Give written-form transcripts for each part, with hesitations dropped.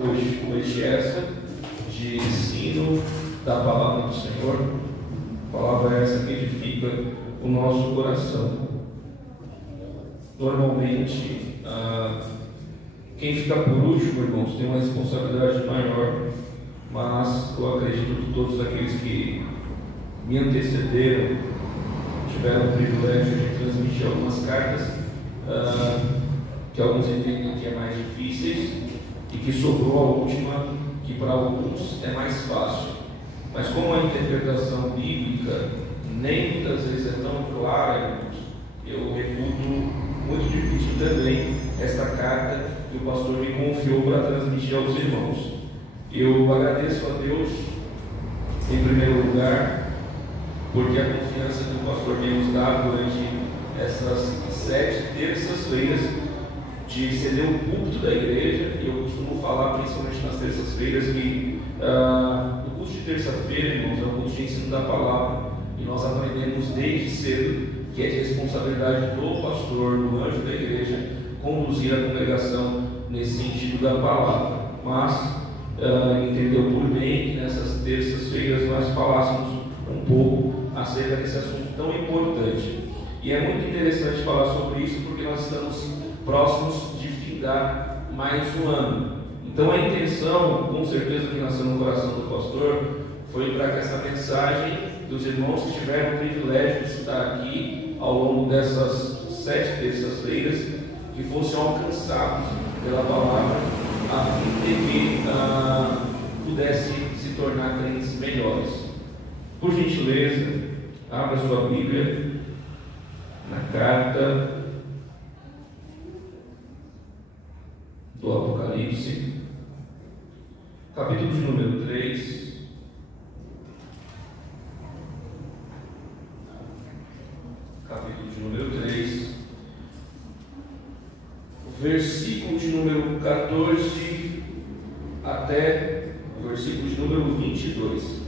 Hoje essa de ensino da palavra do Senhor, palavra essa que edifica o nosso coração. Normalmente, quem fica por último, irmãos, tem uma responsabilidade maior, mas eu acredito que todos aqueles que me antecederam tiveram o privilégio de transmitir algumas cartas que alguns entendem que é mais difíceis e que sobrou a última, que para alguns é mais fácil. Mas como a interpretação bíblica nem muitas vezes é tão clara, irmãos, eu reputo muito difícil também esta carta que o pastor me confiou para transmitir aos irmãos. Eu agradeço a Deus, em primeiro lugar, porque a confiança que o pastor tem nos dado durante essas 7 terças-feiras de ceder o púlpito da igreja. E eu costumo falar, principalmente nas terças-feiras, que o curso de terça-feira, irmãos, é um curso de ensino da palavra, e nós aprendemos desde cedo que é de responsabilidade do pastor, do anjo da igreja, conduzir a congregação nesse sentido da palavra. Mas entendeu por bem que nessas terças-feiras nós falássemos um pouco acerca desse assunto tão importante. E é muito interessante falar sobre isso porque nós estamos próximos de findar mais um ano. Então a intenção, com certeza que nasceu no coração do pastor, foi para que essa mensagem dos irmãos que tiveram o privilégio de estar aqui ao longo dessas 7 terças-feiras, que fossem alcançados pela palavra, a fim de que pudessem se tornar crentes melhores. Por gentileza, abra sua Bíblia na carta do Apocalipse, capítulo de número 3, versículo de número 14 até o versículo de número 22.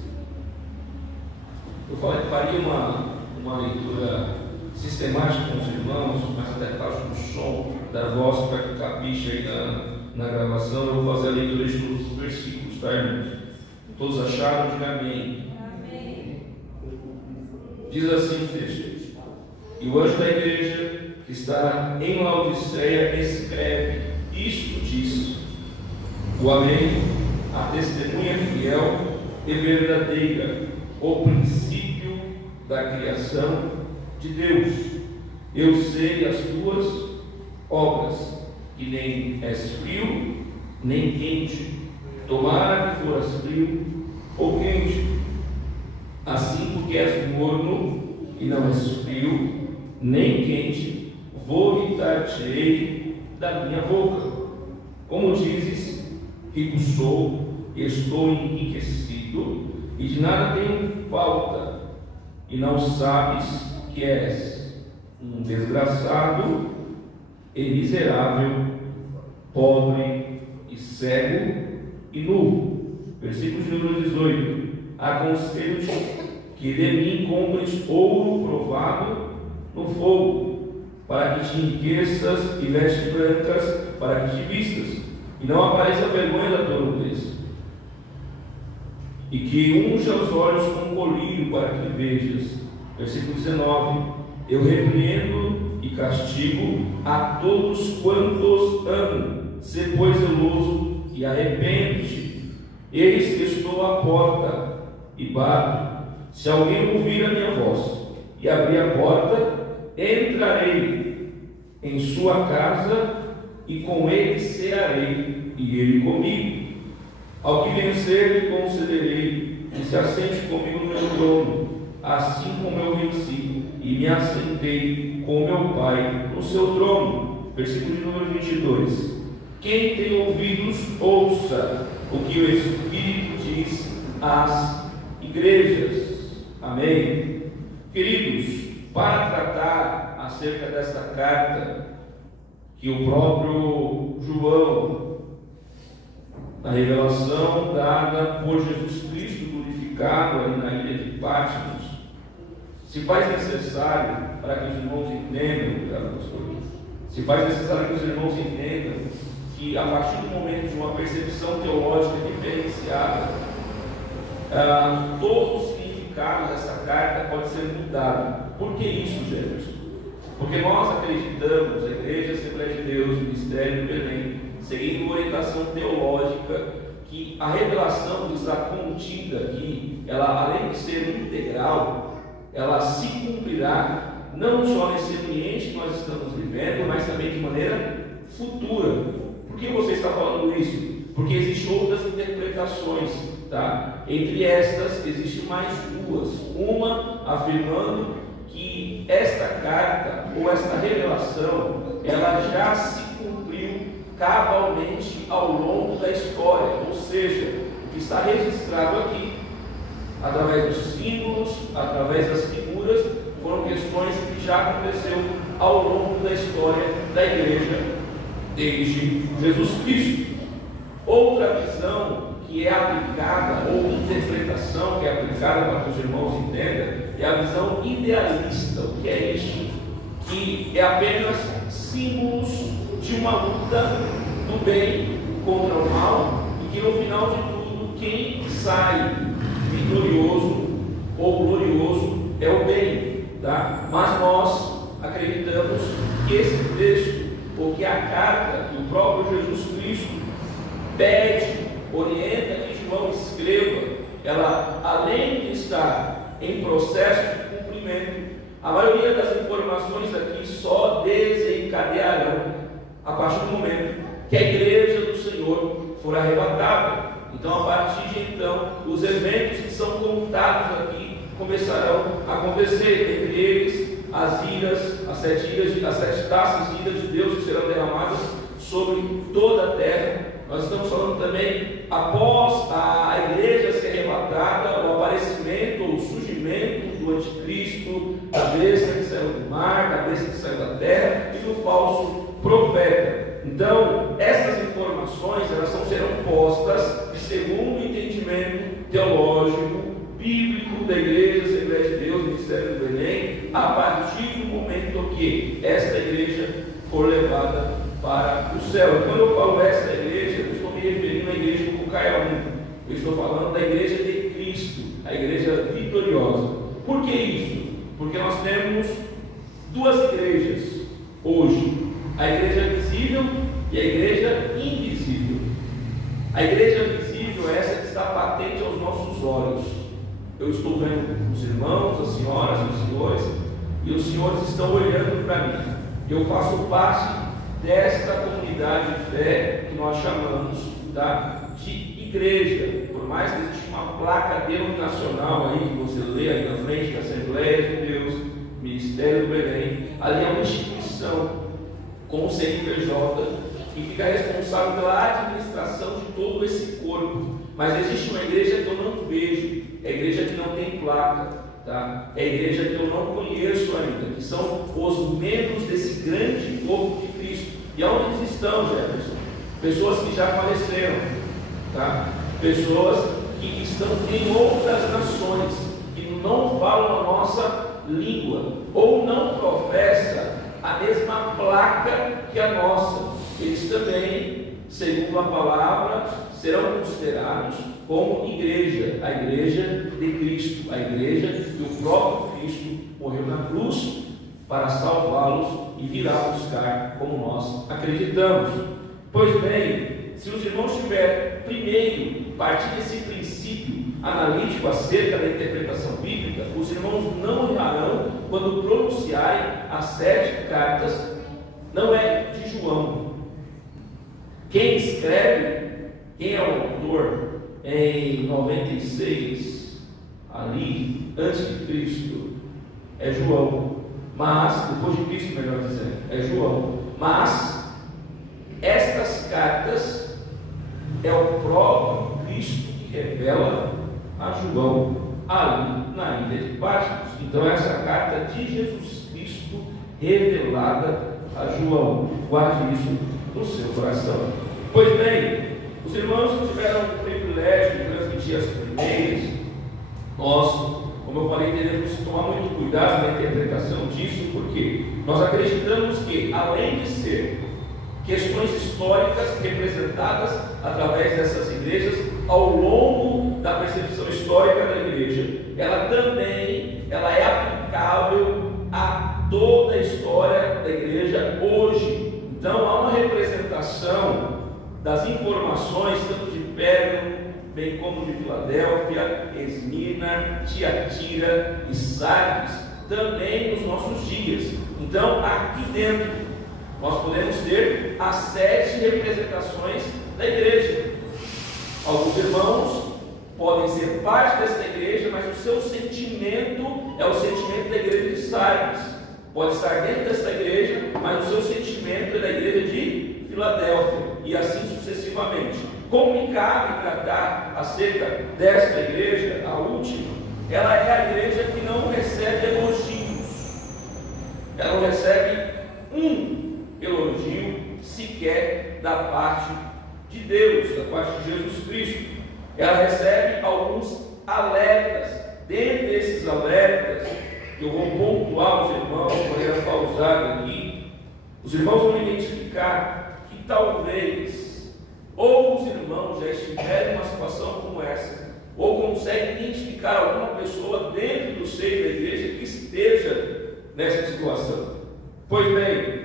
Eu faria uma leitura sistemática com os irmãos, mas até por causa do som da voz, para que capriche aí na gravação, eu vou fazer a leitura de todos os versículos, tá, irmãos? Todos acharam? Diga amém. Amém. Diz assim o texto: e o anjo da igreja que está em Laodiceia escreve: isto diz o Amém, a testemunha fiel e verdadeira, o princípio da criação de Deus. Eu sei as tuas obras, que nem és frio nem quente. Tomara que foras frio ou quente. Assim, porque és morno e não és frio nem quente, vomitar-te-ei da minha boca. Como dizes, rico sou, estou enriquecido e de nada tenho falta, e não sabes que és um desgraçado e miserável, pobre e cego e nu. Versículo de número 18: aconselho-te que de mim compres ouro provado no fogo, para que te enriqueças, e vestes brancas para que te vistas, e não apareça a vergonha da tua nudez, e que unja os olhos com colírio para que vejas. Versículo 19: eu repreendo e castigo a todos quantos amo. Sê, pois, zeloso e arrepende-te. Eis que estou à porta e bato. Se alguém ouvir a minha voz e abrir a porta, entrarei em sua casa e com ele cearei, e ele comigo. Ao que vencer, lhe concederei que se assente comigo no meu trono, assim como eu venci e me assentei com meu Pai no seu trono. Versículo de número 22. Quem tem ouvidos, ouça o que o Espírito diz às igrejas. Amém. Queridos, para tratar acerca desta carta que o próprio João, na revelação dada por Jesus Cristo glorificado ali na ilha de Patmos, se faz necessário para que os irmãos entendam, se faz necessário que os irmãos entendam que a partir do momento de uma percepção teológica diferenciada, todo o significado dessa carta pode ser mudado. Por que isso, Jefferson? Porque nós acreditamos, a Igreja Assembleia de Deus, o Ministério do Belém, seguindo orientação teológica, que a revelação que está contida aqui, ela, além de ser integral, ela se cumprirá não só nesse ambiente que nós estamos vivendo, mas também de maneira futura. Por que você está falando isso? Porque existem outras interpretações, tá? Entre estas, existem mais duas. Uma afirmando que esta carta, ou esta revelação, ela já se cumpriu cabalmente ao longo da história, ou seja, o que está registrado aqui, através dos símbolos, através das figuras, foram questões que já aconteceu ao longo da história da igreja desde Jesus Cristo. Outra visão que é aplicada, ou interpretação que é aplicada para que os irmãos entendam, é a visão idealista. O que é isso? Que é apenas símbolos de uma luta do bem contra o mal, e que no final de tudo, quem sai vitorioso ou glorioso é o bem, tá? Mas nós acreditamos que esse texto, ou que a carta que o próprio Jesus Cristo pede, orienta que João escreva, ela, além de estar em processo de cumprimento, a maioria das informações aqui só desencadearão a partir do momento que a igreja do Senhor for arrebatada. Então, a partir de então, os eventos que são contados aqui começarão a acontecer, entre eles as iras, as sete taças de ira de Deus que serão derramadas sobre toda a terra. Nós estamos falando também, após a igreja ser arrebatada, o aparecimento, o surgimento do anticristo, da besta que saiu do mar, da besta que saiu da terra e do falso profeta. Então, essas informações, elas serão postas segundo o entendimento teológico, bíblico da Igreja Assembleia de Deus, Ministério do Belém, a partir do momento que esta igreja for levada para o céu. E quando eu falo esta igreja, eu estou me referindo à igreja do Caiaú. Eu estou falando da igreja de Cristo, a igreja vitoriosa. Por que isso? Porque nós temos duas igrejas hoje: a igreja visível e a igreja invisível. A igreja visível é essa que está patente aos nossos olhos. Eu estou vendo os irmãos, as senhoras, os senhores, e os senhores estão olhando para mim. Eu faço parte desta comunidade de fé que nós chamamos, tá, de igreja. Por mais que exista uma placa denominacional aí, que você lê aí na frente, da Assembleia de Deus, Ministério do Belém, ali é uma instituição com o CNPJ que fica responsável pela administração de todo esse corpo. Mas existe uma igreja que eu não vejo, é a igreja que não tem placa, tá? É a igreja que eu não conheço ainda, que são os membros desse grande corpo de Cristo. E onde eles estão, Jefferson? Pessoas que já faleceram, tá? Pessoas que estão em outras nações, que não falam a nossa língua, ou não professam a mesma placa que a nossa. Eles também, segundo a palavra, serão considerados como igreja, a igreja de Cristo, a igreja que o próprio Cristo morreu na cruz para salvá-los e virá buscar, como nós acreditamos. Pois bem, se os irmãos tiverem primeiro partir desse princípio analítico acerca da interpretação bíblica, os irmãos não errarão quando pronunciarem as 7 cartas. Não é de João. Quem escreve, quem é o autor em 96, ali, antes de Cristo, é João. Mas, depois de Cristo, melhor dizendo, é João. Mas, estas cartas é o próprio Cristo que revela a João, ali na ilha de Patmos. Então, essa carta de Jesus Cristo revelada a João. Guarde isso no seu coração. Pois bem, os irmãos que tiveram o privilégio de transmitir as primeiras, nós, como eu falei, teremos que tomar muito cuidado na interpretação disso, porque nós acreditamos que, além de ser questões históricas representadas através dessas igrejas ao longo da percepção histórica da igreja. Ela também é aplicável a toda a história da igreja hoje. Então há uma representação das informações tanto de Pérgamo, bem como de Filadélfia, Esmirna, Tiatira e Sardes, também nos nossos dias. Então aqui dentro nós podemos ter as 7 representações da igreja. Alguns irmãos podem ser parte dessa igreja, mas o seu sentimento é o sentimento da igreja de Sardes. Pode estar dentro dessa igreja, mas o seu sentimento é da igreja de Filadélfia, e assim sucessivamente. Como me cabe tratar acerca desta igreja, a última, ela é a igreja que não recebe elogios. Ela não recebe um elogio sequer da parte de Deus, da parte de Jesus Cristo. Ela recebe alguns alertas. Dentre esses alertas, eu vou pontuar os irmãos, de maneira pausada aqui. Os irmãos vão identificar que talvez ou os irmãos já estiverem numa situação como essa, ou conseguem identificar alguma pessoa dentro do seio da igreja que esteja nessa situação. Pois bem,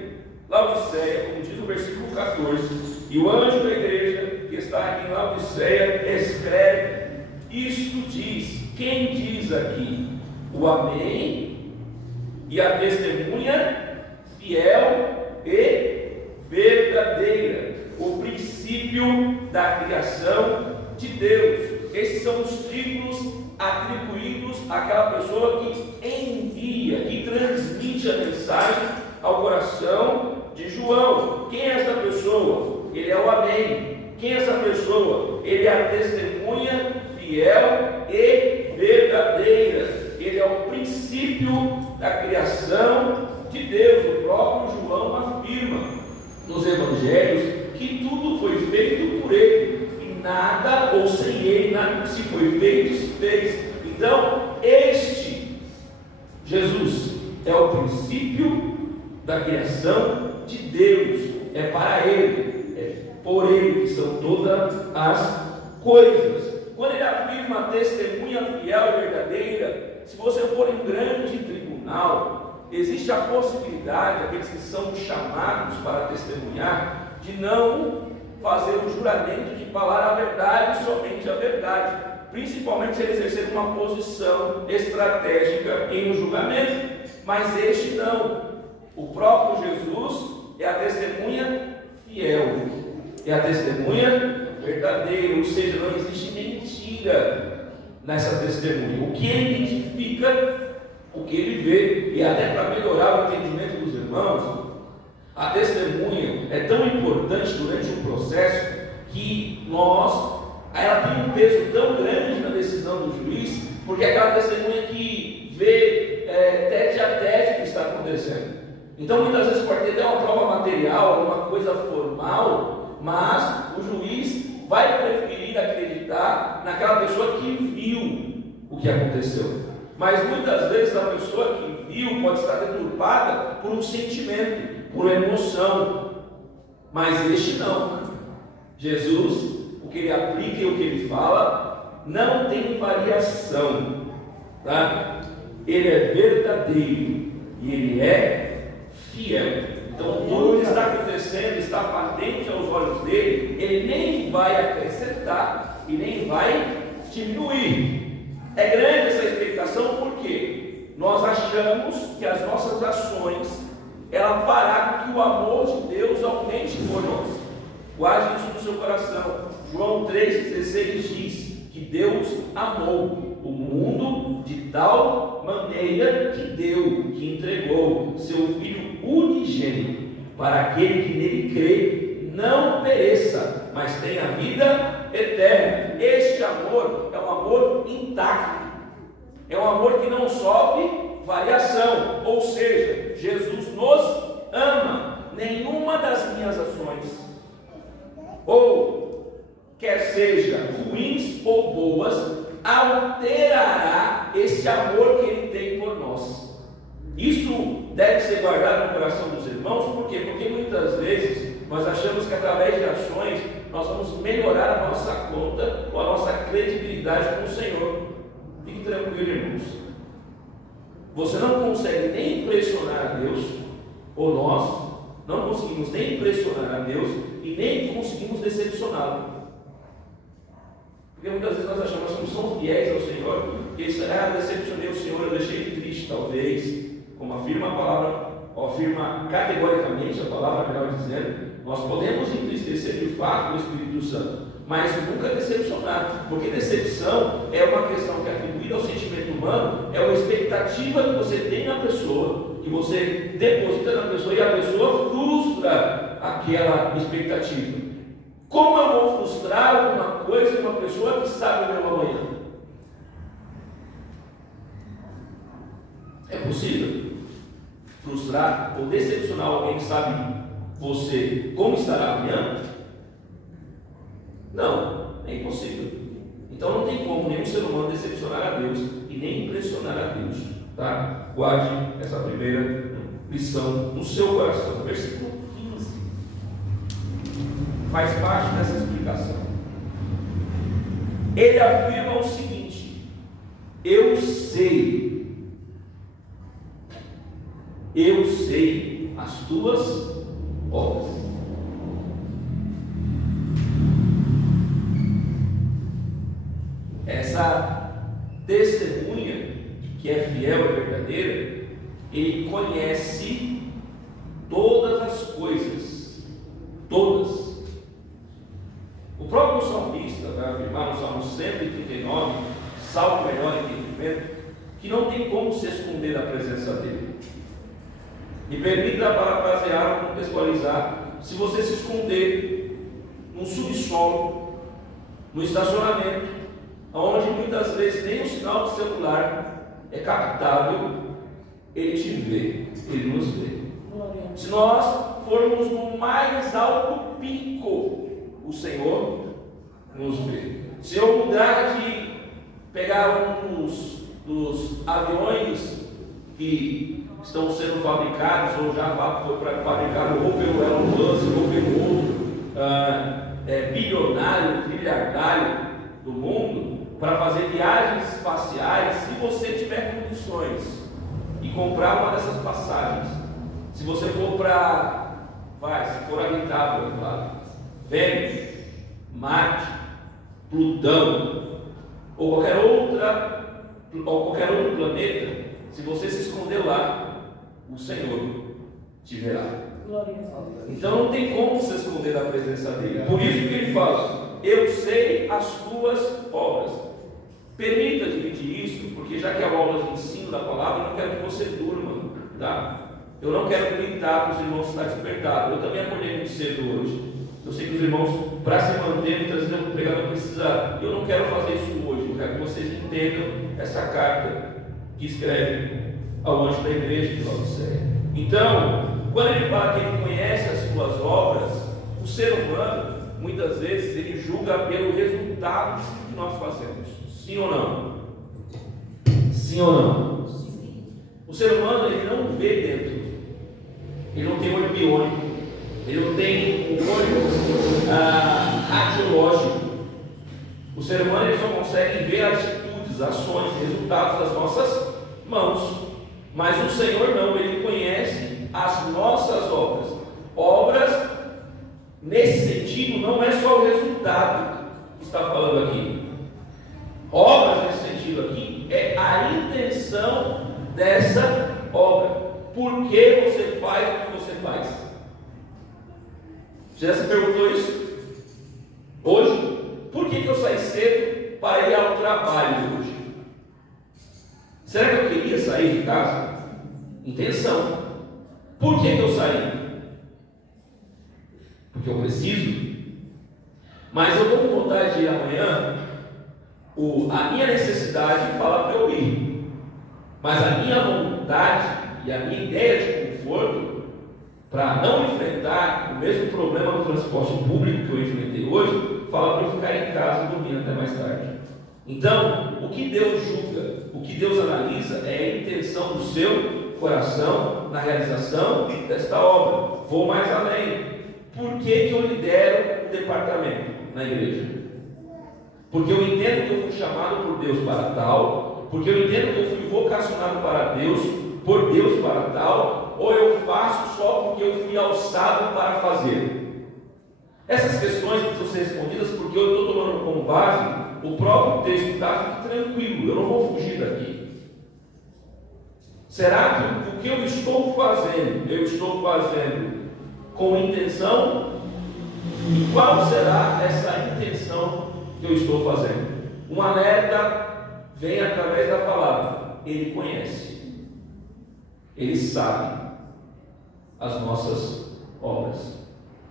Laodiceia, como diz o versículo 14, e o anjo da igreja que está em Laodiceia escreve: isto diz, quem diz aqui? O Amém e a testemunha fiel e verdadeira, o princípio da criação de Deus. Esses são os títulos atribuídos àquela pessoa que envia, que transmite a mensagem ao coração de João. Quem é essa pessoa? Ele é o Amém. Quem é essa pessoa? Ele é a testemunha fiel e verdadeira. Ele é o princípio da criação de Deus. O próprio João afirma nos evangelhos que tudo foi feito por ele, e nada, ou sem ele, nada que se foi feito se fez. Então, este Jesus é o princípio da criação de Deus. É para ele, é por ele que são todas as coisas. Quando ele afirma a testemunha fiel e verdadeira, se você for em grande tribunal, existe a possibilidade, aqueles que são chamados para testemunhar, de não fazer o juramento de falar a verdade, somente a verdade, principalmente se ele exercer uma posição estratégica em um julgamento. Mas este não. O próprio Jesus é a testemunha fiel, é a testemunha verdadeira, ou seja, não existe mentira nessa testemunha. O que ele identifica, o que ele vê, e até para melhorar o entendimento dos irmãos, a testemunha é tão importante durante o processo que ela tem um peso tão grande na decisão do juiz, porque é aquela testemunha que vê tete a tete o que está acontecendo. Então muitas vezes pode ter até uma prova material, alguma coisa formal, mas o juiz vai preferir acreditar naquela pessoa que viu o que aconteceu. Mas muitas vezes a pessoa que viu pode estar deturpada por um sentimento, por uma emoção. Mas este não. Jesus, o que ele aplica e o que ele fala, não tem variação, tá? Ele é verdadeiro e ele é fiel. Então tudo que está acontecendo está patente aos olhos dele. Ele nem vai acrescentar e nem vai diminuir. É grande essa expectação, porque nós achamos que as nossas ações ela fará com que o amor de Deus aumente por nós. Guarde isso no seu coração. João 3,16 diz que Deus amou o mundo de tal maneira que deu, que entregou seu Filho unigênito, para aquele que nele crê não pereça, mas tenha vida eterna. Este amor é um amor intacto, é um amor que não sofre variação, ou seja, Jesus nos ama. Nenhuma das minhas ações, ou quer seja ruins ou boas, alterará esse amor que ele tem por nós. Isso deve ser guardado no coração dos irmãos. Por quê? Porque muitas vezes nós achamos que através de ações nós vamos melhorar a nossa conta ou a nossa credibilidade com o Senhor. Fique tranquilo, irmãos. Você não consegue nem impressionar a Deus, ou nós não conseguimos nem impressionar a Deus e nem conseguimos decepcioná-lo. Porque muitas vezes nós achamos que somos fiéis ao Senhor, que decepcionei o Senhor, eu deixei ele triste, talvez, como afirma a palavra, ou afirma categoricamente a palavra, melhor dizendo, nós podemos entristecer de fato o Espírito Santo, mas nunca decepcionar, porque decepção é uma questão que é atribuída ao sentimento humano, é uma expectativa que você tem na pessoa, que você deposita na pessoa e a pessoa frustra aquela expectativa. Como eu vou frustrar alguma coisa de uma pessoa que sabe o meu amanhã? É possível frustrar ou decepcionar alguém que sabe você como estará amanhã? Não, é impossível. Então não tem como nenhum ser humano decepcionar a Deus e nem impressionar a Deus, tá? Guarde essa primeira lição no seu coração. Versículo 15 faz parte dessa explicação. Ele afirma o seguinte: eu sei as tuas obras. Essa testemunha que é fiel e verdadeira, ele conhece todas as coisas, todas. O próprio salmista vai afirmar no Salmo 139, salvo melhor entendimento, que não tem como se esconder da presença dele. Me permita parafrasear ou contextualizar: se você se esconder num subsolo, no estacionamento, onde muitas vezes nem o sinal de celular é captável, ele te vê, ele nos vê. Se nós formos no mais alto pico, o Senhor nos vê. Se eu mudar de pegar um dos aviões que estão sendo fabricados ou já foi fabricado ou pelo Elon Musk ou pelo outro bilionário, trilhardário do mundo, para fazer viagens espaciais, se você tiver condições e comprar uma dessas passagens, se você for para, se for habitável, claro, Vênus, Marte, Plutão ou qualquer outro planeta, se você se esconder lá, o Senhor te verá. Então não tem como se esconder da presença dele. Por isso que ele fala: eu sei as tuas obras. Permita dividir isso, porque já que é aula de ensino da palavra, eu não quero que você durma, tá? Eu não quero gritar para os irmãos estar despertados. Eu também acordei muito cedo hoje. Eu sei que os irmãos, para se manter, muitas vezes o pregador precisa. Eu não quero fazer isso hoje. Eu quero que vocês entendam essa carta que escreve ao anjo da igreja de Laodiceia. Então, quando ele fala que ele conhece as suas obras, o ser humano, muitas vezes, ele julga pelo resultado que nós fazemos. Sim ou não? Sim ou não? Sim. O ser humano, ele não vê dentro. Ele não tem olho biônico. Ele não tem um olho radiológico. O ser humano, ele só consegue ver atitudes, ações, resultados das nossas mãos. Mas o Senhor não, ele conhece as nossas obras. Obras, nesse sentido, não é só o resultado que está falando aqui. Obras, nesse sentido aqui, é a intenção dessa obra. Por que você faz o que você faz? Você já se perguntou isso? Hoje? Por que eu saí cedo para ir ao trabalho hoje? Será que eu queria sair de casa? Intenção. Por que eu saí? Porque eu preciso. Mas eu estou com vontade de ir amanhã. A minha necessidade fala para eu ir. Mas a minha vontade e a minha ideia de conforto, para não enfrentar o mesmo problema do transporte público que eu enfrentei hoje, fala para eu ficar em casa dormindo até mais tarde. Então, o que Deus julga, o que Deus analisa é a intenção do seu coração na realização desta obra. Vou mais além. por que eu lidero o departamento na igreja? Porque eu entendo que eu fui chamado por Deus para tal, porque eu entendo que eu fui vocacionado para Deus, por Deus para tal, ou eu faço só porque eu fui alçado para fazer? Essas questões precisam ser respondidas porque eu estou tomando como base o próprio texto, tá? Fique tranquilo, eu não vou fugir daqui. Será que o que eu estou fazendo com intenção? E qual será essa intenção que eu estou fazendo? Um alerta vem através da palavra. Ele conhece, ele sabe as nossas obras.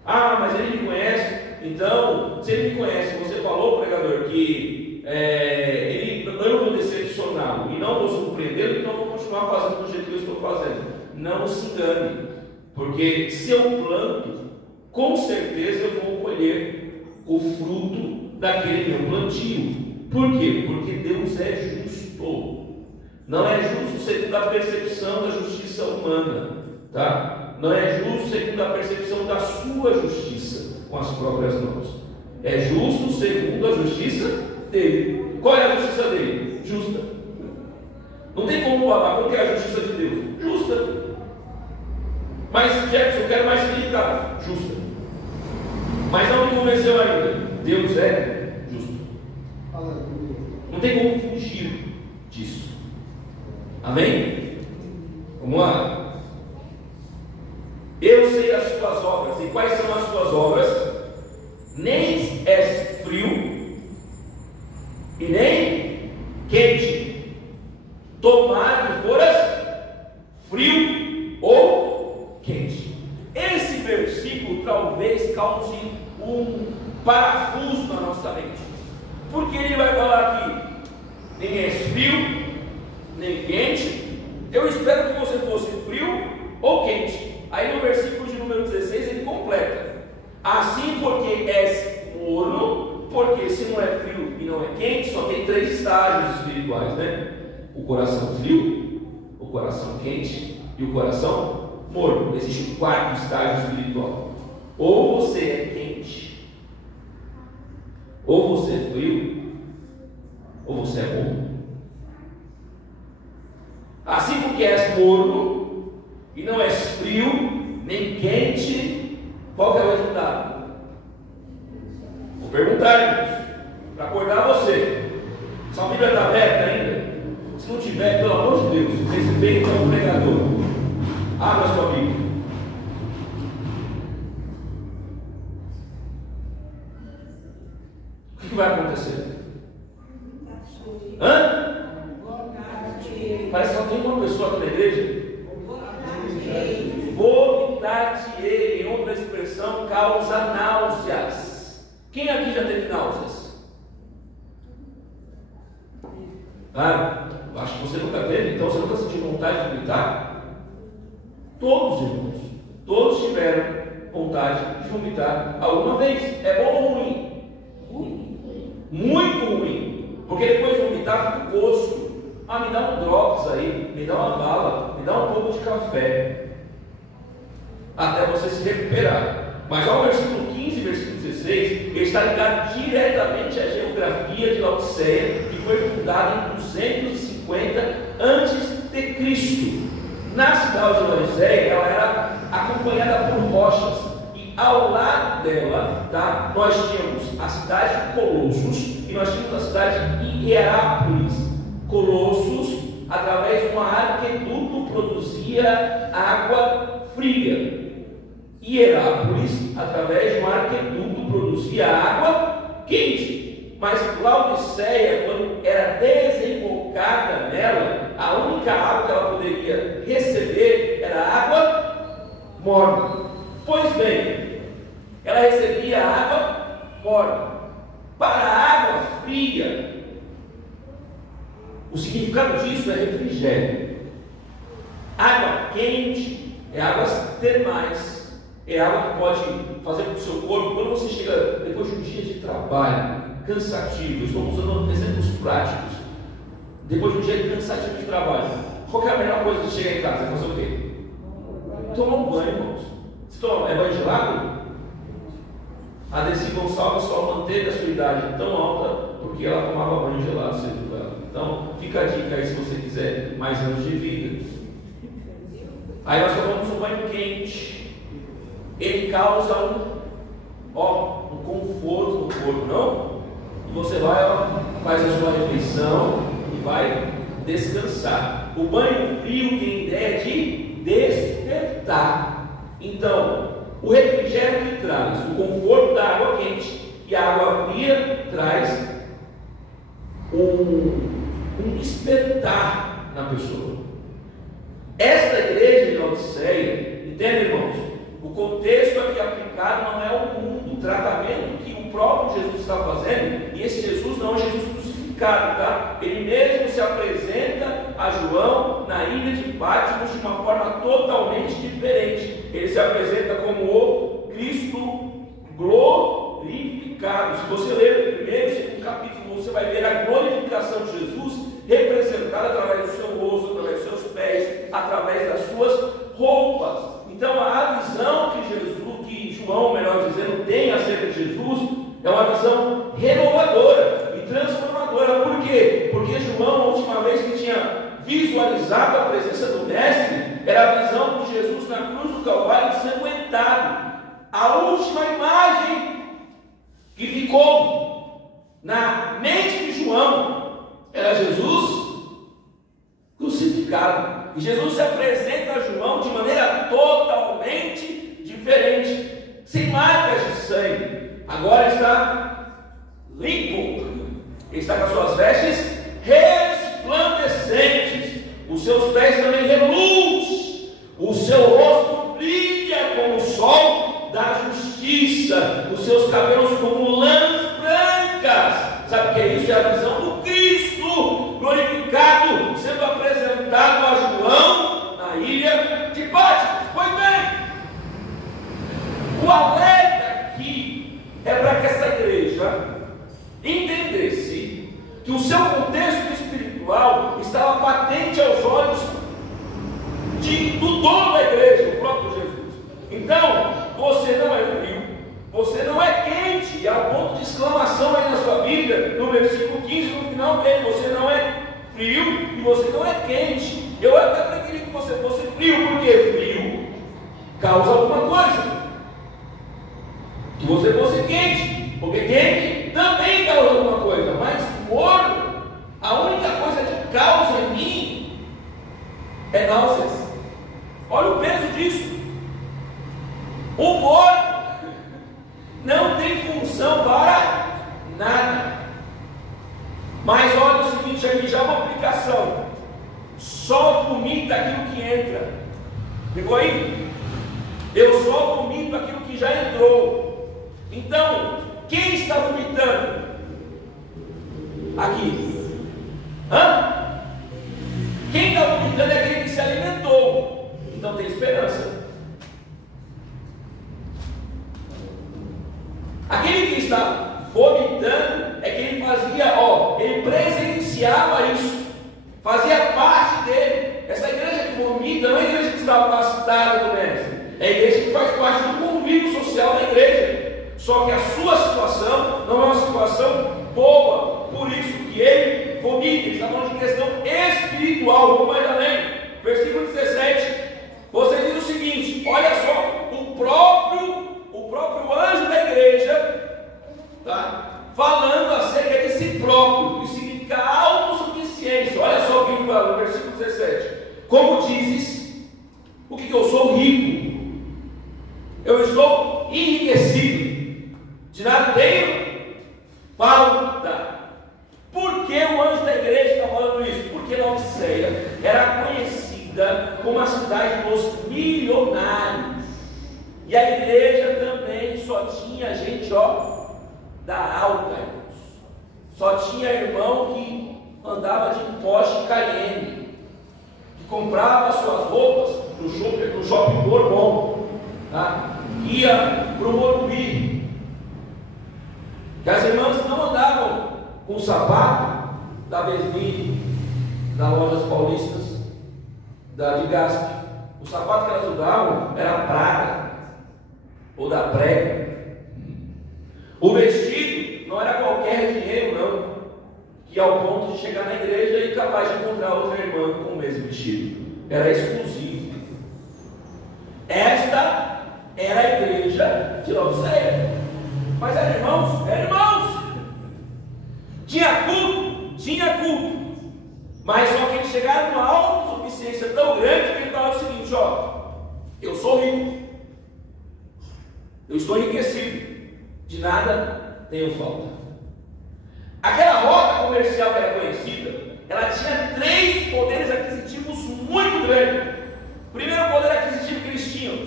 Ah, mas ele me conhece. Então, se ele me conhece, você falou, pregador, que eu não vou decepcioná-lo e não vou surpreendê-lo, então eu vou continuar fazendo do jeito que eu estou fazendo. Não se engane, porque se eu planto, com certeza eu vou colher o fruto daquele meu plantio. Por quê? Porque Deus é justo. Não é justo segundo a percepção da justiça humana, tá? Não é justo segundo a percepção da sua justiça com as próprias mãos. É justo segundo a justiça dele. Qual é a justiça dele? Justa. Não tem como falar qual que é a justiça de Deus. Justa. Mas, Jefferson, eu quero mais significado. Justa. Mas não me convenceu ainda. Deus é justo. Não tem como fugir disso. Amém? Vamos lá. Eu sei as suas obras. E quais são as suas obras? Nem és frio e nem quente. Tomara que foras frio ou quente. Esse versículo talvez cause um parafuso na nossa mente, porque ele vai falar aqui: nem és frio nem quente. Eu espero que você fosse frio ou quente. Aí no versículo de número 16 ele completa: assim porque és morno, porque se não é frio e não é quente, só tem 3 estágios espirituais, né? O coração frio, o coração quente e o coração morno. Existe um 4º estágio espiritual. Ou você é quente, ou você é frio, ou você é morno. Assim porque és morno e não és frio nem quente, qual que é o resultado? Vou perguntar, irmãos, para acordar você. Sua Bíblia está aberta ainda? Se não tiver, pelo amor de Deus, respeita o pregador. Abra sua Bíblia. O que vai acontecer? Hã? Parece que só tem uma pessoa aqui na igreja. Vomitar-te-ei, em outra expressão, causa náuseas. Quem aqui já teve náuseas? Ah, acho que você nunca teve, então você nunca sentiu vontade de vomitar? Todos, irmãos, todos tiveram vontade de vomitar alguma vez. É bom ou ruim? Ruim. Muito ruim. Porque depois de vomitar fica o gosto. Ah, me dá um drops aí, me dá uma bala, me dá um pouco de café, até você se recuperar. Mas ao versículo 15 e versículo 16, ele está ligado diretamente à geografia de Laodiceia, que foi fundada em 250 a.C. Na cidade de Laodiceia, ela era acompanhada por rochas, e ao lado dela, tá, nós tínhamos a cidade de Colossos e nós tínhamos a cidade de Hierápolis. Colossos, através de um arqueduto, produzia água fria. Hierápolis, através de um arqueduto, produzia água quente. Mas Laodiceia, quando era desembocada nela, a única água que ela poderia receber era água morna. Pois bem, ela recebia água morna. Para a água fria, o significado disso é refrigério. Água quente é águas termais, é água que pode fazer com o seu corpo, quando você chega depois de um dia de trabalho cansativo, estou usando exemplos práticos, depois de um dia cansativo de trabalho, qual é a melhor coisa de chegar em casa? É fazer o quê? Tomar um banho, irmãos. Você toma, é banho gelado? A Dercy Gonçalves só manteve a sua idade tão alta porque ela tomava banho gelado cedo dela. Então, fica a dica aí se você quiser mais anos de vida. Aí nós tomamos um banho quente. Ele causa um conforto no corpo, não? E você vai, faz a sua refeição e vai descansar. O banho frio tem ideia de despertar. Então, o refrigério que traz o conforto da água quente e a água fria traz um despertar na pessoa. Esta igreja de Laodiceia, entende, irmãos? O contexto aqui aplicado não é o mundo, o tratamento que o próprio Jesus está fazendo, e esse Jesus não é Jesus crucificado, tá? Ele mesmo se apresenta a João na ilha de Patmos de uma forma totalmente diferente. Ele se apresenta como o Cristo glorificado. Se você ler o primeiro e segundo capítulo, você vai ver a glorificação de Jesus representada através do seu rosto, através dos seus pés, através das suas roupas. Então a visão que João, melhor dizendo, tem acerca de Jesus é uma visão renovadora e transformadora. Por quê? Porque João, a última vez que tinha visualizado a presença do Mestre, era a visão de Jesus na cruz do Calvário ensanguentado. A última imagem que ficou na mente de João era Jesus crucificado. E Jesus se apresenta a João de maneira totalmente diferente, sem marcas de sangue. Agora está limpo, ele está com as suas vestes resplandecentes, os seus pés também reluz, o seu rosto brilha como o sol da justiça, os seus cabelos como lãs brancas. Sabe o que é isso? É a visão do Cristo glorificado sendo apresentado a João na ilha de Patmos. Pois bem, o alerta aqui é para que essa igreja entendesse que o seu contexto espiritual estava patente aos olhos do dono da igreja, o próprio Jesus. Então, você não é frio, você não é quente, e há um ponto de exclamação aí na sua Bíblia, no versículo 15, no final dele: você não é frio e você não é quente. Eu até preferia que você fosse frio, porque frio causa alguma coisa, que você fosse quente, porque quente também causa alguma coisa, mas morno, a única coisa que causa em mim é náuseas. Olha o peso disso. O morno não tem função para nada. Mas olha o seguinte aqui, já uma aplicação: só vomita aquilo que entra. Pegou aí? Eu só vomito aquilo que já entrou. Então, quem está vomitando aqui? Quem está vomitando é aquele que se alimentou. Então tem esperança. Aquele que está vomitando é que ele fazia, ele presenciava isso, fazia parte dele. Essa igreja que vomita não é a igreja que está afastada do Mestre, é a igreja que faz parte do convívio social da igreja. Só que a sua situação não é uma situação boa, por isso que ele vomita. Ele está falando de questão espiritual. Vamos mais além. Versículo 17, você diz o seguinte: olha só, o próprio anjo da igreja, tá, falando acerca de si próprio, que significa autossuficiência. Olha só o que ele fala no versículo 17: como dizes, o que eu sou rico, eu estou enriquecido, de nada tenho falta. Por que o anjo da igreja está falando isso? Porque Laodiceia era conhecida como a cidade dos milionários, e a igreja também só tinha gente da alta, irmãos. Só tinha irmão que andava de Porsche Cayenne, que comprava suas roupas no shopping Bourbon, tá? Ia para o Morumbi. Que as irmãs não andavam com o sapato da Besni, das lojas paulistas, de Gasp. O sapato que elas usavam era Prada ou da Prega. O vestido não era qualquer dinheiro, não, que ao ponto de chegar na igreja e capaz de encontrar outra irmã com o mesmo vestido. Era exclusivo. Esta era a igreja de Laodiceia. Mas eram irmãos? Eram irmãos. Tinha culto? Tinha culto. Mas só que eles chegaram numa autossuficiência tão grande que ele fala o seguinte: ó, eu sou rico, eu estou enriquecido, de nada tenho falta. Aquela rota comercial que era conhecida, ela tinha 3 poderes aquisitivos muito grandes. O primeiro poder aquisitivo que eles tinham,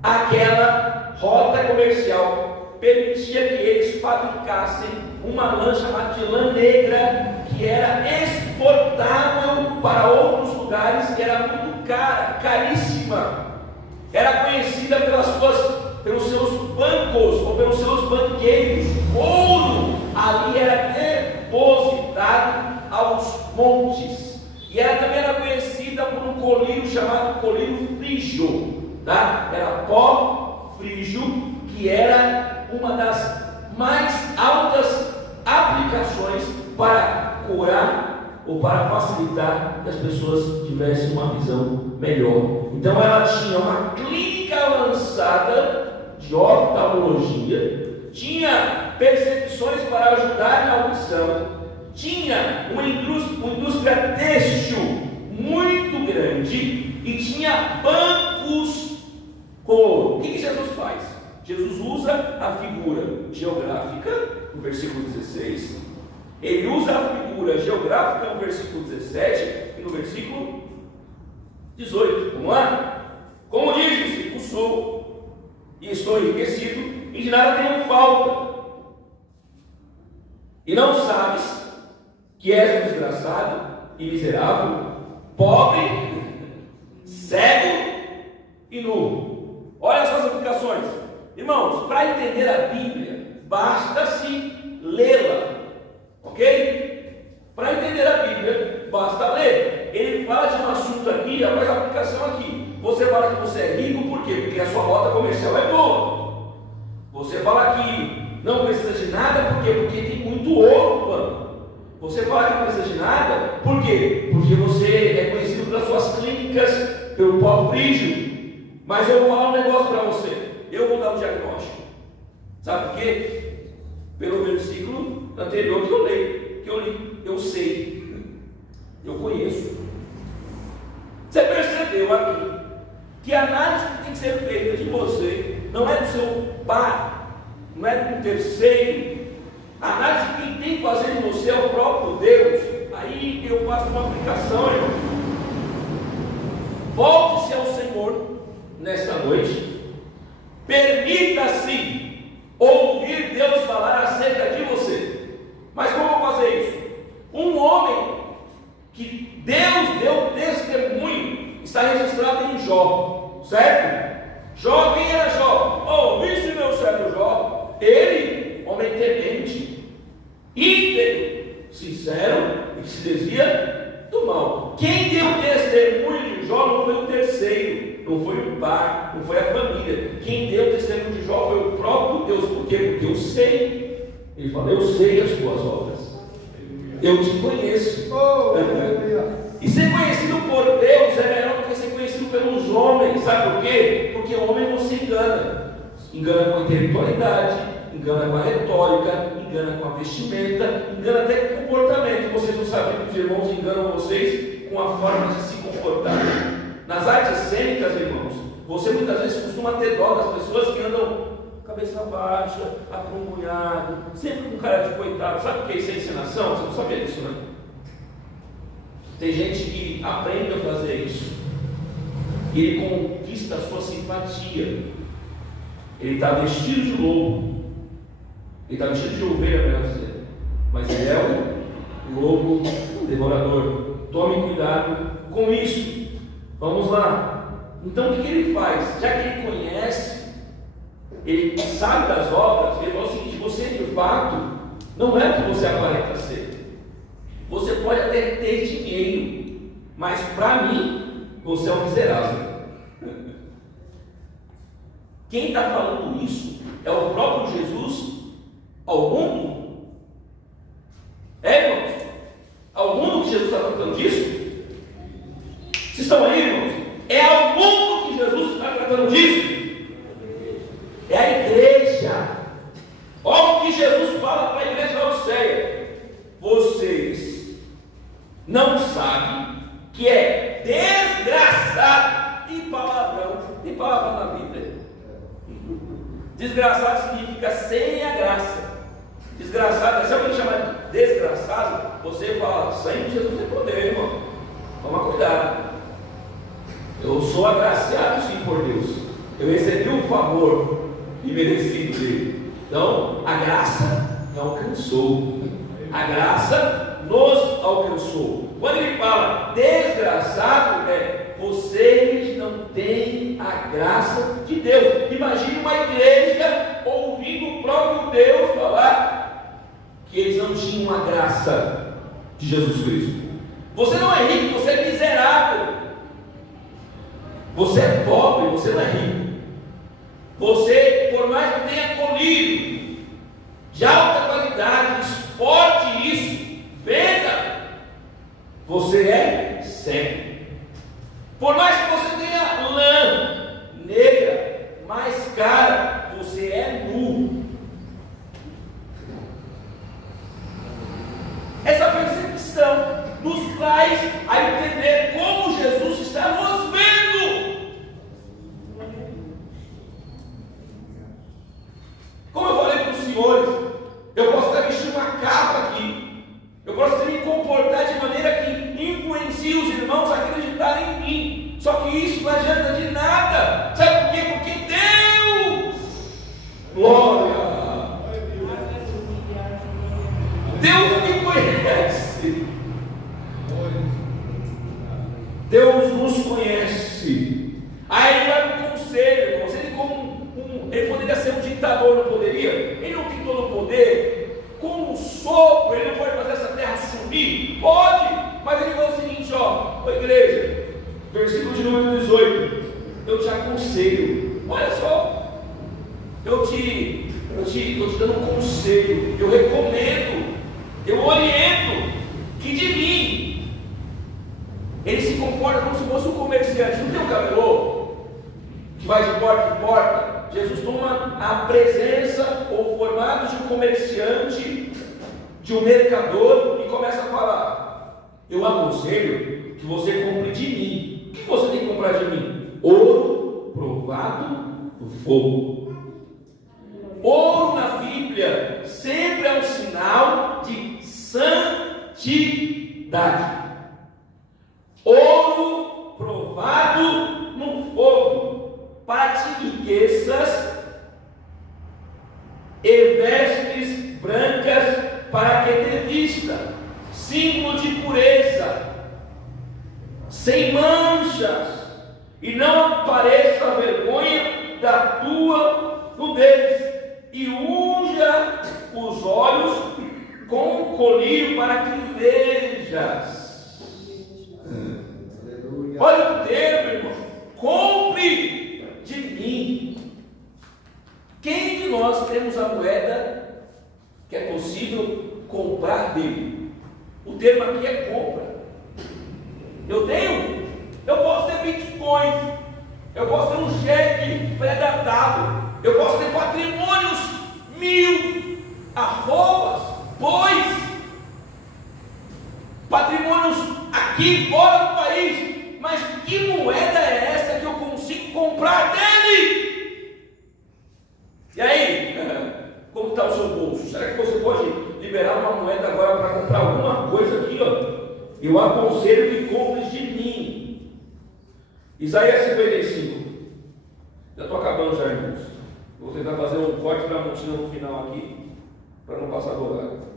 aquela rota comercial permitia que eles fabricassem uma lã chamada de lã negra, que era exportável para outros lugares, que era muito cara, caríssima. Era conhecida pelos seus bancos ou pelos seus banqueiros. Ouro ali era depositado aos montes. E ela também era conhecida por um colírio chamado colírio frígio, tá? Era pó frígio, que era uma das mais altas aplicações para curar ou para facilitar que as pessoas tivessem uma visão melhor. Então ela tinha uma clínica avançada de oftalmologia, tinha percepções para ajudar na audição, tinha uma indústria têxtil muito grande e tinha bancos com ouro. O que Jesus faz? Jesus usa a figura geográfica no versículo 16, ele usa a figura geográfica no versículo 17 e no versículo 18. Vamos lá? Como diz, rico sou e estou enriquecido e de nada tenho falta. E não sabes que és desgraçado e miserável, pobre, cego e nu. Olha as suas aplicações. Irmãos, para entender a Bíblia, basta-se lê-la, ok? Para entender a Bíblia, basta ler. Ele fala de um assunto aqui, já faz a aplicação aqui. Você fala que você é rico, por quê? Porque a sua rota comercial é boa. Você fala que não precisa de nada, por quê? Porque tem muito ouro, mano. Você fala que não precisa de nada, por quê? Porque você é conhecido pelas suas clínicas, pelo pó frígio. Mas eu vou falar um negócio para você. Eu vou dar um diagnóstico. Sabe por quê? Pelo versículo anterior que eu li. Eu sei. Eu conheço. Você percebeu aqui que a análise que tem que ser feita de você não é do seu par, não é de um terceiro. A análise que quem tem que fazer de você é o próprio Deus. Aí eu faço uma aplicação, irmão. Volte-se ao Senhor nesta noite. Permita-se ouvir Deus falar acerca de você. Mas como eu vou fazer isso? Um homem que Deus deu testemunho está registrado em Jó, certo? Jó, quem era Jó? Oh, viste meu servo Jó? Ele, homem temente, íntegro, sincero e que se desvia do mal. Quem deu testemunho de Jó não foi o terceiro, não foi o pai, não foi a família. Quem deu testemunho de Jó foi o próprio Deus. Por quê? Porque eu sei. Ele fala, eu sei as tuas obras, eu te conheço. E ser conhecido por Deus é melhor do que ser conhecido pelos homens. Sabe por quê? Porque o homem não se engana. Engana com a intelectualidade, engana com a retórica, engana com a vestimenta, engana até com o comportamento. Vocês não sabem que os irmãos enganam vocês com a forma de se comportar. Nas artes cênicas, irmãos, você muitas vezes costuma ter dó das pessoas que andam cabeça baixa, acompanhado, sempre com cara de coitado. Sabe o que é isso? É encenação? Você não sabia disso, né? Tem gente que aprende a fazer isso e ele conquista a sua simpatia. Ele está vestido de lobo, ele está vestido de ovelha, melhor dizer, mas ele é um lobo devorador. Tome cuidado com isso. Vamos lá. Então o que ele faz? Já que ele conhece, ele sabe das obras, ele fala o seguinte: você de fato não é o que você aparenta ser. Você pode até ter dinheiro, mas para mim você é um miserável. Quem está falando isso é o próprio Jesus ao mundo? Irmãos? Ao mundo que Jesus está tratando disso? Vocês estão aí, irmãos? É ao mundo que Jesus está tratando disso? É a igreja. Olha o que Jesus fala para a igreja de Laodiceia: vocês não sabem que é desgraçado, e palavrão, tem palavra na Bíblia. Desgraçado significa sem a graça. Desgraçado, se alguém chamar de desgraçado, você fala: sem Jesus tem poder, irmão. Toma cuidado. Eu sou agraciado sim por Deus. Eu recebi um favor imerecido dele. Então, a graça me alcançou. A graça nos alcançou. Quando ele fala desgraçado, vocês não têm a graça de Deus. Imagine uma igreja ouvindo o próprio Deus falar que eles não tinham a graça de Jesus Cristo. Você não é rico, você é miserável. Você é pobre, você não é rico. Você, por mais que tenha colírio de alta qualidade, exporte isso, venda, você é cego. Por mais que você tenha lã negra, mais cara, você é nu. Essa percepção nos traz a entender como Jesus está nos vendo. Como eu falei para os senhores, eu posso até vestir uma capa aqui, eu posso até me comportar de maneira que influencie os irmãos a acreditarem em mim, só que isso não adianta de nada. Sabe por quê? Porque Deus, glória, Deus me conhece, Deus nos conhece. Aí ele vai para o conselho, ele poderia ser um ditador, não poderia? Ele não tem todo o poder. Com um sopro, ele não pode fazer essa terra sumir? Pode, mas ele falou o seguinte: ó, igreja, versículo de número 18, eu te aconselho, olha só, eu estou te dando um conselho, eu recomendo, eu oriento, que de mim, ele se comporta como se fosse um comerciante. Não tem um camelô que vai de porta em porta? Jesus toma a presença ou o formato de um comerciante, de um mercador, e começa a falar: eu aconselho que você compre de mim. O que você tem que comprar de mim? Ouro provado no fogo. Ouro na Bíblia sempre é um sinal de santidade. Ouro provado no fogo, para te riquezas e vestes brancas, para que te vista, símbolo de pureza, sem manchas, e não apareça a vergonha da tua nudez, e unja os olhos com um colírio para que vejas. Olha o termo, irmão: compre de mim. Quem de nós temos a moeda que é possível comprar dele? O termo aqui é compra. Eu posso ter bitcoins, eu posso ter um cheque pré-datado, eu posso ter patrimônios 1000, arrobas, bois, patrimônios aqui fora do país. Mas que moeda é essa que eu consigo comprar dele? E aí, como está o seu bolso? Será que você pode liberar uma moeda agora para comprar alguma coisa aqui? Ó? Eu aconselho que compres de mim. Isaías 55. Já estou acabando já, irmãos. Vou tentar fazer um corte para a mochila no final aqui, para não passar do horário.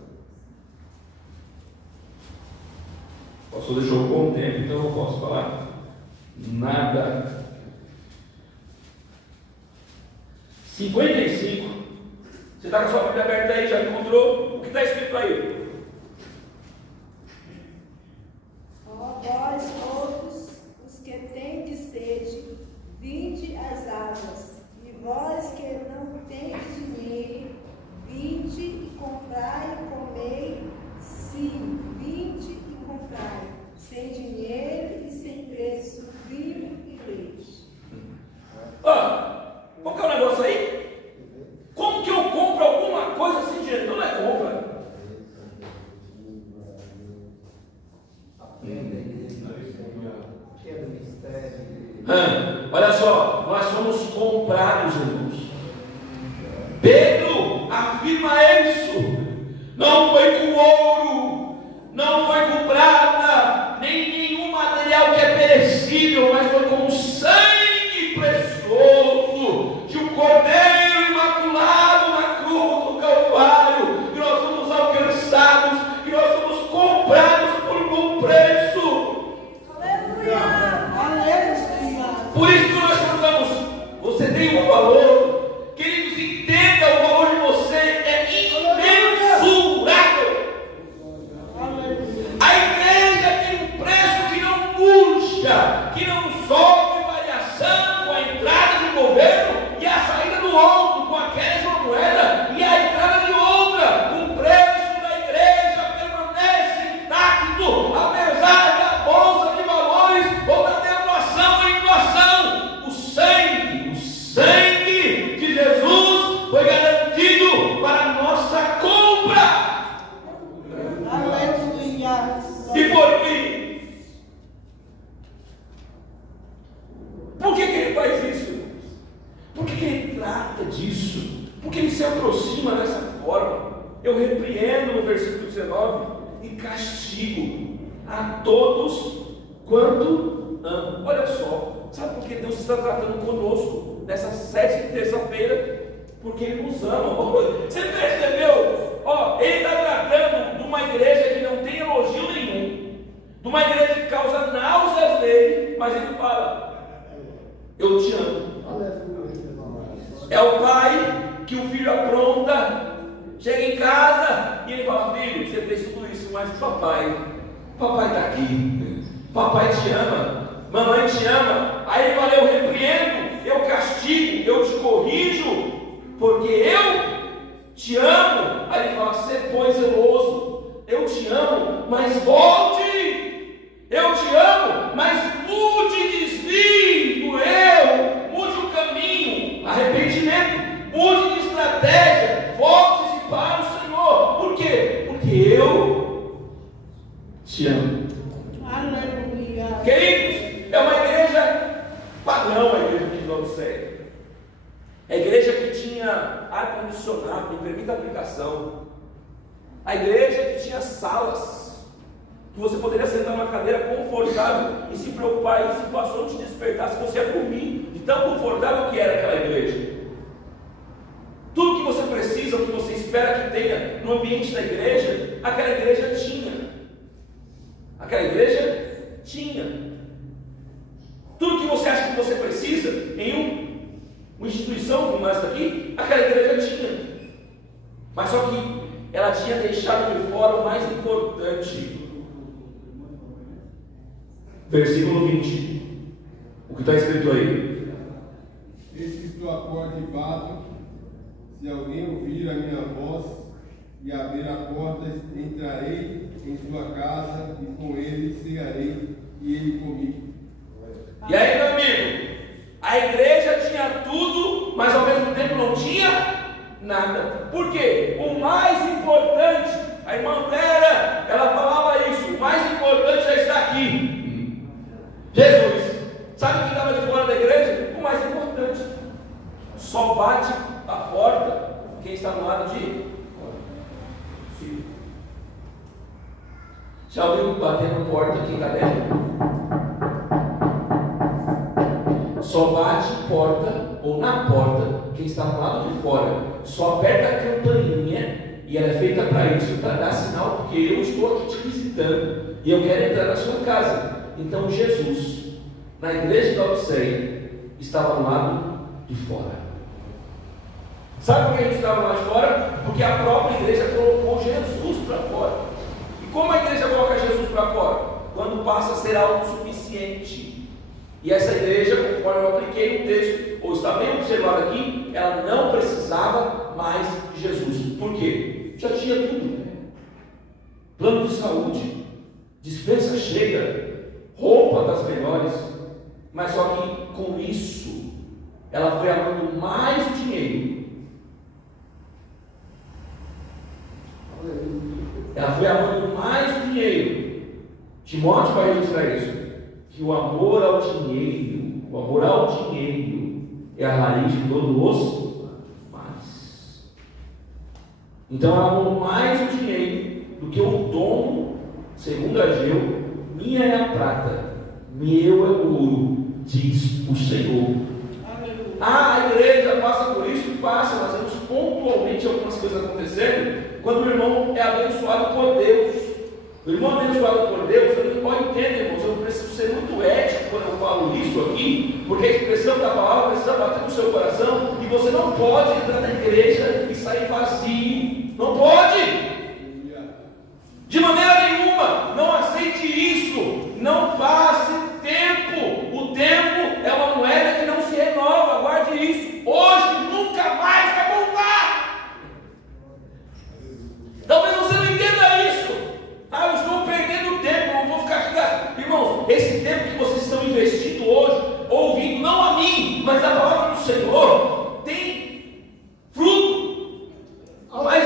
O pastor deixou um bom tempo, então eu não posso falar nada. 55. Você está com a sua Bíblia aberta aí? Já encontrou? O que está escrito aí? Ó vós todos os que tendes sede, vinde às águas, e vós que não tendes dinheiro, vinde e 19: e castigo a todos quanto amo. Olha só, sabe por que Deus está tratando conosco nessa 7ª terça-feira? Porque Ele nos ama. Você percebeu? Ele está tratando de uma igreja que não tem elogio nenhum, de uma igreja que causa náuseas nele, mas Ele fala: eu te amo. É o pai que o filho apronta, chega em casa e ele fala: filho, você fez tudo isso, mas papai está aqui, papai te ama, mamãe te ama. Aí ele fala: eu repreendo, eu castigo, eu te corrijo, porque eu te amo. Aí ele fala: ser pois zeloso, eu te amo, mas volte. Eu te amo, mas mude, desvie do erro, mude o caminho, arrependimento, mude de estratégia, volte-se para o Senhor. Por quê? Porque eu te amo. Aleluia. Queridos, é uma igreja padrão, a igreja de Laodiceia. A igreja que tinha ar-condicionado, me permita a aplicação. A igreja que tinha salas, que você poderia sentar numa cadeira confortável e se preocupar em situação de despertar se você ia dormir, de tão confortável que era aquela igreja. Tudo que você precisa, o que você espera que tenha no ambiente da igreja, aquela igreja tinha. Aquela igreja tinha. Tudo que você acha que você precisa em uma instituição como essa aqui, aquela igreja tinha. Mas só que ela tinha deixado de fora o mais importante. Versículo 20. O que está escrito aí? Eis que estou à porta e bato. Se alguém ouvir a minha voz e abrir a porta, entrarei em sua casa e com ele cearei e ele comigo. E aí, meu amigo, a igreja tinha tudo, mas ao mesmo tempo não tinha nada. Por quê? O mais importante, a irmã Vera, ela falava isso: o mais importante já está aqui. Jesus. Sabe quem estava de fora da igreja? O mais importante. Só bate a porta quem está no lado de fora. Já ouviu batendo porta quem está dentro? Só bate porta ou na porta quem está no lado de fora. Só aperta a campainha, e ela é feita para isso, para dar sinal, porque eu estou aqui te visitando e eu quero entrar na sua casa. Então Jesus, na igreja de Laodiceia, estava no lado de fora. Sabe por que ele estava lá de fora? Porque a própria igreja colocou Jesus para fora. E como a igreja coloca Jesus para fora? Quando passa a ser autossuficiente. E essa igreja, conforme eu apliquei no texto, ou está bem observado aqui, ela não precisava mais de Jesus. Por quê? Já tinha tudo. Plano de saúde, dispensa chega, roupa das melhores. Mas só que com isso ela foi amando mais o dinheiro. Ela foi amando mais o dinheiro. Timóteo vai registrar isso, que o amor ao dinheiro é a raiz de todos os males. Então ela amou mais o dinheiro do que o dom. Segundo Ageu: minha é a prata, meu é o ouro, diz o Senhor. A igreja passa por isso? Passa. Nós vemos pontualmente algumas coisas acontecendo quando o irmão é abençoado por Deus. O irmão abençoado por Deus, ele pode entender, irmãos, eu preciso ser muito ético quando eu falo isso aqui, porque a expressão da palavra precisa bater no seu coração, e você não pode entrar na igreja e sair vazio. Não pode! De maneira nenhuma, não aceite isso. Não passe tempo. O tempo é uma moeda que não se renova. Guarde isso. Hoje nunca mais vai voltar. Talvez você não entenda isso. Eu estou perdendo tempo, eu vou ficar aqui gastando. Irmãos, esse tempo que vocês estão investindo hoje, ouvindo não a mim, mas a palavra do Senhor, tem fruto. Mas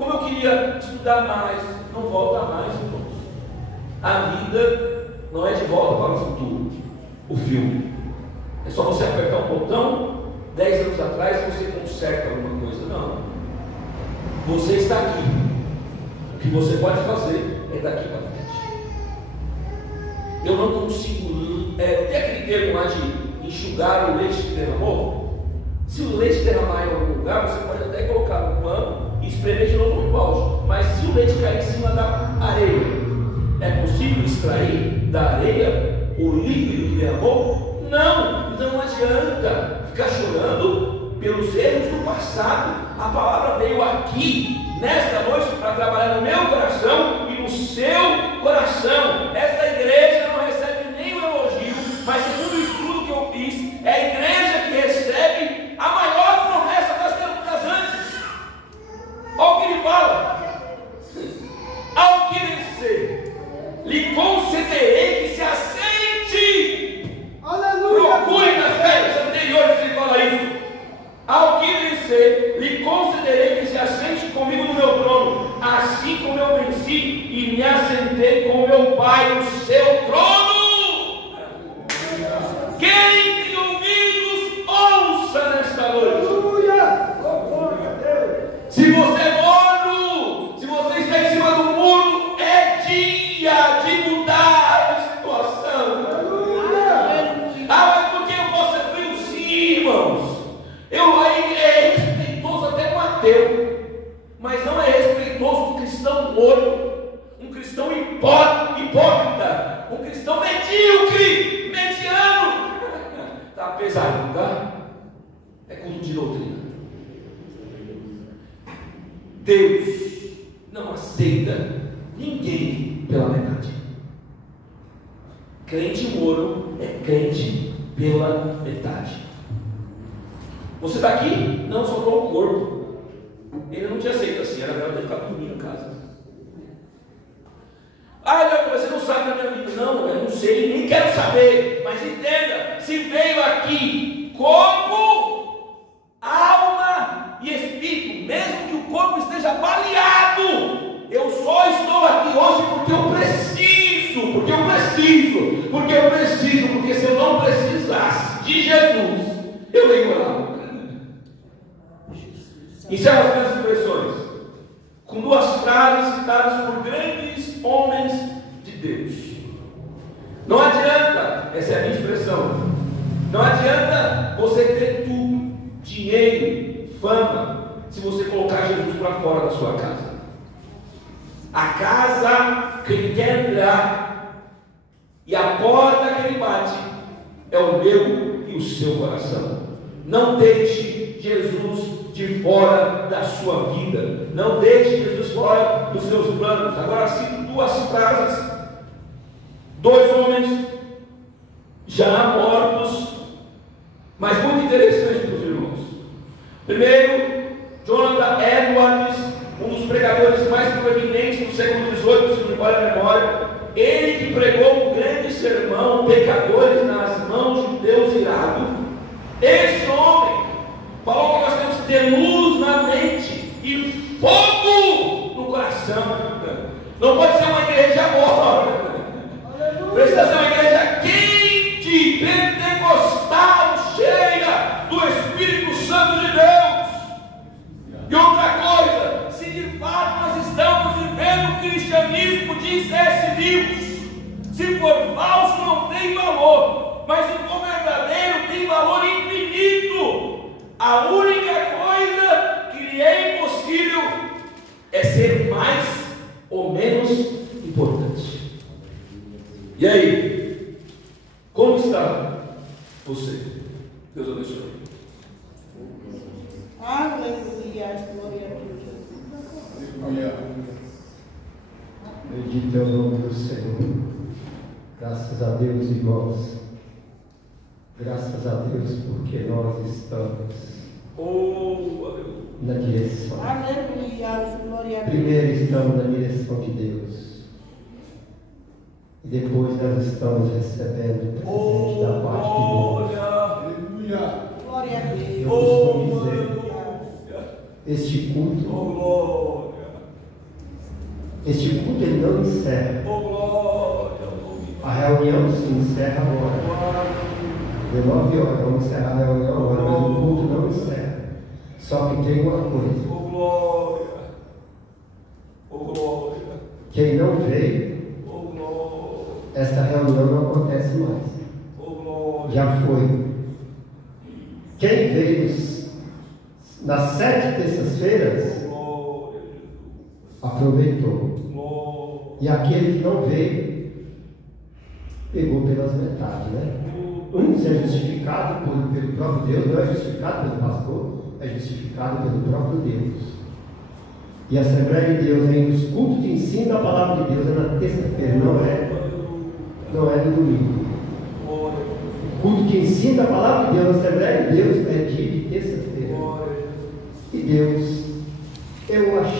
Como eu queria estudar mais. Não volta mais, irmãos. A vida não é de volta para o futuro. O filme. É só você apertar um botão, 10 anos atrás você conserta alguma coisa. Não. Você está aqui. O que você pode fazer é daqui para frente. Eu não consigo. Tem aquele termo lá de enxugar o leite que derramou. Se o leite derramar em algum lugar, você pode até colocar no pano e espremer de novo no balde. Mas se o leite cair em cima da areia, é possível extrair da areia o líquido que derramou? Não. Então não adianta ficar chorando pelos erros do passado. A palavra veio aqui nesta noite para trabalhar no meu coração e no seu coração. Esta igreja não recebe nenhum elogio, mas segundo o estudo que eu fiz, é a igreja que recebe a maior promessa das antes. Olha o que ele fala: ao que vencer, lhe concederei que se assente. Aleluia. Procure nas férias anteriores ele fala isso. Ao que vencer, lhe concederei que se assente comigo no meu trono, assim como eu venci e me assentei com meu Pai no seu trono. Quem tem ouvidos, ouça nesta noite. Se você é morno, se você está em cima do muro, é dia de mudar a situação. Mas por que eu posso ser frio? Sim, irmãos. É respeitoso até com ateu, mas não é respeitoso com um cristão morno, um cristão hipócrita, um cristão medíocre, mediano. Está pesado, tá? É culto de doutrina. Deus não aceita ninguém pela metade. Crente morno é crente pela metade. Você está aqui? Não, sobrou o corpo. Ele não te aceita assim, era melhor ter ficado dormindo em casa. Você não sabe da minha vida. Não, eu não sei, nem quero saber. Mas entenda, se veio aqui corpo, alma e espírito, mesmo que o corpo esteja baleado, eu só estou aqui hoje porque eu preciso, porque se eu não precisasse de Jesus, eu nem orava. Encerro as minhas expressões com duas frases citadas por grandes homens de Deus. Não adianta, essa é a minha expressão, não adianta você ter tudo, dinheiro, fama, se você colocar Jesus para fora da sua casa. A casa que ele quer entrar e a porta que ele bate é o meu e o seu coração. Não deixe Jesus de fora da sua vida. Não deixe Jesus fora dos seus planos. Agora cito duas frases. Dois homens já mortos, mas muito interessantes para os irmãos. Primeiro, Jonathan Edwards, um dos pregadores mais proeminentes do século XVIII, se não me falha a memória. Ele que pregou um grande sermão, pecadores nas mãos de Deus irado. Esse homem falou que nós temos que ter luz na mente e fogo no coração. Não pode ser uma igreja morna. Precisa ser uma igreja quente, pentecostal, cheia do Espírito Santo de Deus. E outra coisa, se de fato nós estamos vivendo o cristianismo, diz S. Lewis, se for falso não tem valor, mas se for verdadeiro tem valor infinito. A única coisa que lhe é impossível é ser mais ou menos importante. E aí, como está você? Deus abençoe. Aleluia, glória a Deus. Aleluia. Bendito é o nome do Senhor. Graças a Deus, irmãos. Graças a Deus, porque nós estamos na direção. Aleluia, glória a Deus. Primeiro estamos na direção de Deus. E depois nós estamos recebendo o presente da parte de Deus. Aleluia. Glória a Deus. Eu costumo dizer, este culto Este culto ele não encerra. Oh, glória. A reunião se encerra agora. 19 horas, vamos encerrar a reunião agora, mas o culto não encerra. Só que tem uma coisa. Oh, glória. Oh, glória. Quem não veio, Oh, glória. esta reunião não acontece mais. Oh, glória. Já foi. Quem veio nas 7 terças-feiras, aproveitou. E aquele que não veio, pegou pelas metades, né? Uns é justificado pelo próprio Deus, não é justificado pelo pastor, é justificado pelo próprio Deus. E a Assembleia de Deus, ainda os cultos de ensino da palavra de Deus é na terça-feira, não é no domingo. O culto de ensino da palavra de Deus, na Assembleia de Deus, é dia de terça-feira. E Deus, eu achei